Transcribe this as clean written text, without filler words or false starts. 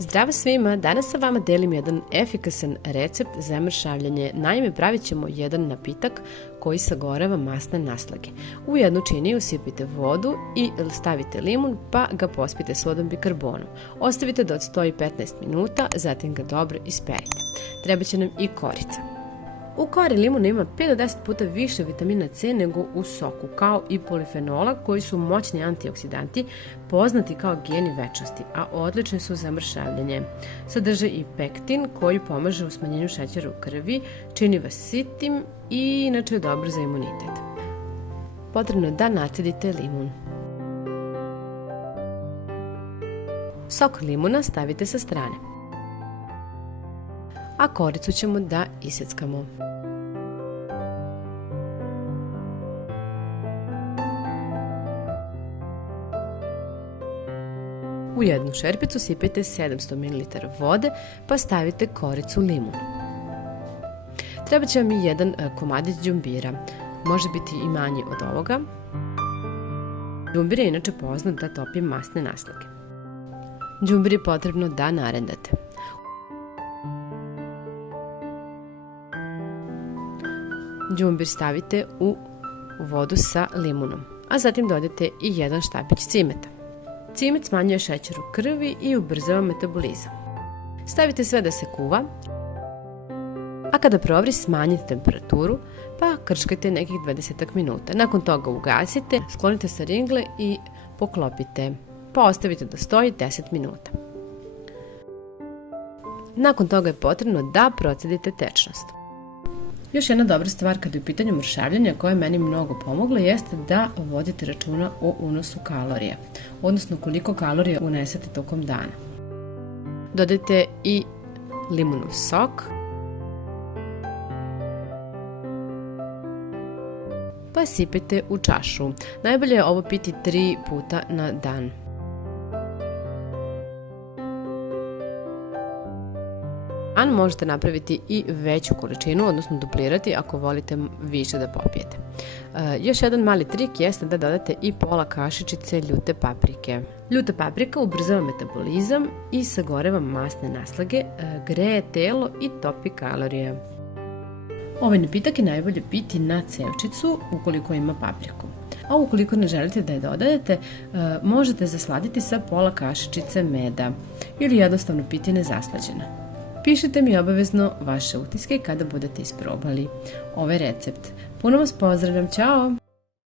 Zdravo svima, danas sa vama delim jedan efikasan recept za mršavljenje. Naime, pravit ćemo jedan napitak koji sagoreva masne naslage. U jednu činiju usipite vodu i stavite limun pa ga pospite sodom bikarbonom. Ostavite da odstoji 15 minuta, zatim ga dobro isperite. Treba će nam i korica. U kori limuna ima 5 do 10 puta više vitamina C nego u soku, kao i polifenola koji su moćni antioksidanti, poznati kao geni večnosti, a odlični su za mršavljenje. Sadrže i pektin koji pomaže u smanjenju šećera u krvi, čini vas sitim i inače je dobro za imunitet. Potrebno je da nacedite limun. Sok limuna stavite sa strane, a koricu ćemo da iseckamo. U jednu šerpicu sipajte 700 ml vode pa stavite koricu limuna. Treba će vam i jedan komadić đumbira, može biti i manji od ovoga. Đumbir je inače poznat da topi masne naslage. Đumbir je potrebno da narendate. Đumbir stavite u vodu sa limunom, a zatim dodajte i jedan štapić cimeta. Cimet smanjuje šećer u krvi i ubrzava metabolizam. Stavite sve da se kuva, a kada provri smanjite temperaturu pa krškajte nekih 20 minuta. Nakon toga ugasite, sklonite sa ringle i poklopite, pa ostavite da stoji 10 minuta. Nakon toga je potrebno da procedite tečnost. Još jedna dobra stvar kada je u pitanju mršavljenja koja je meni mnogo pomogla jeste da vodite računa o unosu kalorija, odnosno koliko kalorija unesete tokom dana. Dodajte i limunov sok, pa sipajte u čašu. Najbolje je ovo piti 3 puta na dan. Možete napraviti i veću količinu, odnosno duplirati ako volite više da popijete. Još jedan mali trik jeste da dodate i pola kašičice ljute paprike. Ljuta paprika ubrzava metabolizam i sagoreva masne naslage, greje telo i topi kalorije. Ovaj napitak je najbolje piti na cevčicu ukoliko ima papriku. A ukoliko ne želite da je dodajete, možete zasladiti sa pola kašičice meda ili jednostavno piti nezaslađena. Pišite mi obavezno vaše utiske kada budete isprobali ovaj recept. Puno vas pozdravljam, ćao!